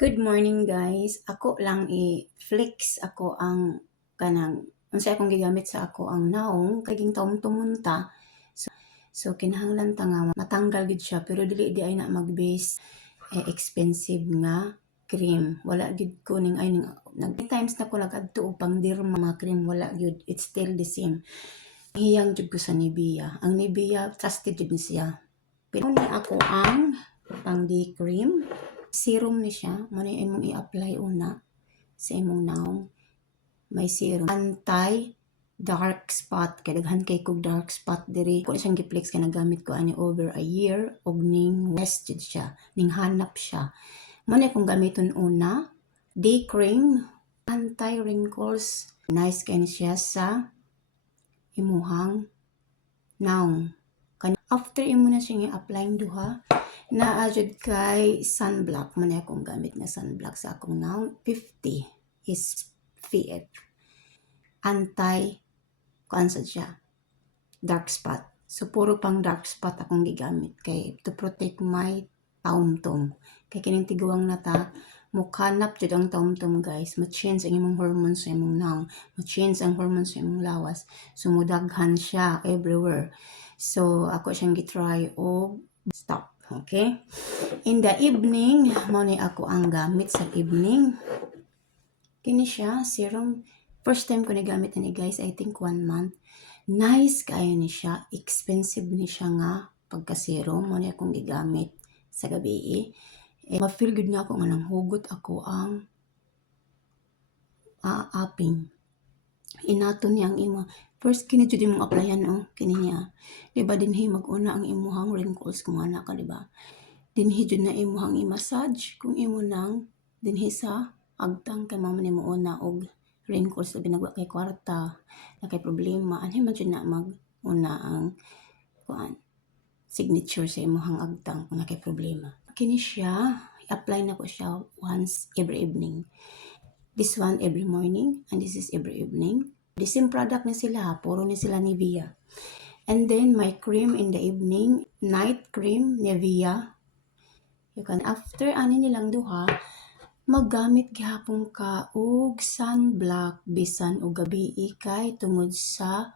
Good morning guys. Ako lang i-flex ako ang kanang unsay akong gigamit sa ako ang naong kaging taong tumunta. So kinahanglan ta nga matanggal gid siya pero dili di ay na mag-base expensive nga cream. Wala gid ko ning ay ning nag times na ko nag-adto og pang derma mga cream wala gyud. It's still the same. Hiyang jud ko sa Nivea. Ang Nivea trusted jud ni siya. Pero ni ako ang pang day cream. Serum ni siya, muna imong i-apply una sa imong naong. May serum. Anti dark spot. Kaya daghan kay kog dark spot diri. Kung siyang giplex ka nagamit ko ani over a year og ning rested siya. Ning hanap siya. Muna kung gamiton una, day cream, anti-wrinkles. Nice kay ni siya sa imuhang naong. After imo na siya i-apply duha, na-adjud kay sunblock. Manay akong gamit na sunblock sa akong naong 50 SPF. Anti-cancer siya. Dark spot. So, puro pang dark spot akong gigamit kay to protect my taumtom. Kay kining tiguang na ta, mukanap jud ang taumtom guys. Ma-change ang imong hormones sa imong naong. Ma-change ang hormones sa imong lawas. So, mudaghan siya everywhere. So, ako siyang gitry o stop. Okay? In the evening, mo ni ako ang gamit sa evening. Kini siya, serum. First time ko nagamit ni guys, I think 1 month. Nice kayo ni siya. Expensive ni siya nga pagka-serum. Mo ni akong gigamit sa gabi. Ma-feel good na ako nga nang hugot ako ang aaping. Inato niya ang imo. First, kini jud imong applyan kini niya. Diba dinhi mag-una ang imuhang wrinkles kung ana ka, diba? Dinhi jud na imuhang i-massage kung imo nang dinhi sa agtang kay mamo nimo una og wrinkles na binagwa kay kwarta, na kay problema, anhi man jud na mag-una ang kuan signature sa imuhang agtang kung na kay problema. Kini siya, i-apply na ko siya once every evening. This one every morning and this is every evening. The same product na sila, puro ni sila Nivea. And then my cream in the evening, night cream Nivea. You can after ani nilang duha, maggamit gihapon ka og sunblock bisan og gabi kay tungod sa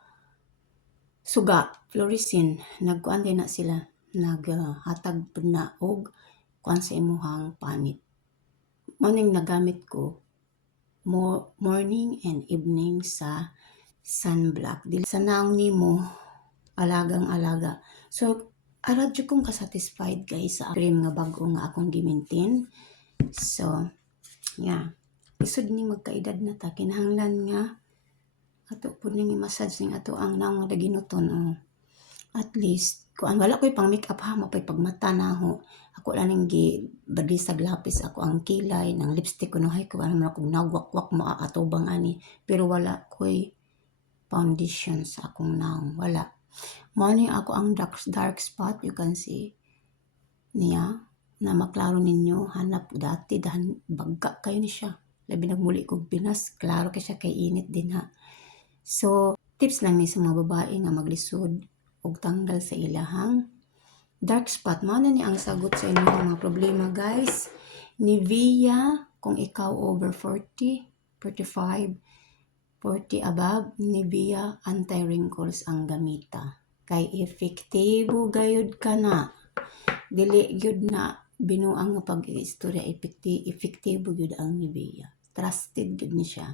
suga, fluorescein. Nagkuan din na sila, naghatag na og kuan sa imuhang panit. Morning nagamit ko morning and evening sa sunblock. Dili sa naong nimo alagang-alaga. So aradyo kong kasatisfied guys sa cream nga bag-o nga akong gimintin. So yeah. Isod ni magkaedad na ta kinahanglan nga ato pud ning i-massage ning ato ang naong nga ginuton. At least kuan wala koy pang make up ha mapay pagmata na ho. Ako lang ning badisag lapis ako ang kilay ng lipstick ko hay ko ano ako nagwakwak maatubang ani pero wala koy foundation sa akong naong wala. Mao ni ako ang dark spot you can see niya na maklaro ninyo hanap dati dahan bagga kayo ni siya labi nagmuli kog pinas klaro kay siya kay init din ha. So tips lang ni sa mga babae nga maglisod og tanggal sa ilahang dark spot. Mao na ni ang sagot sa inyong mga problema guys. Nivea kung ikaw over 40, 45, 40 above, Nivea anti-wrinkles ang gamita. Kay efektibo gayud ka na. Dili gyud na binuang nga pag-istorya efektibo gyud ang Nivea. Trusted gyud ni siya.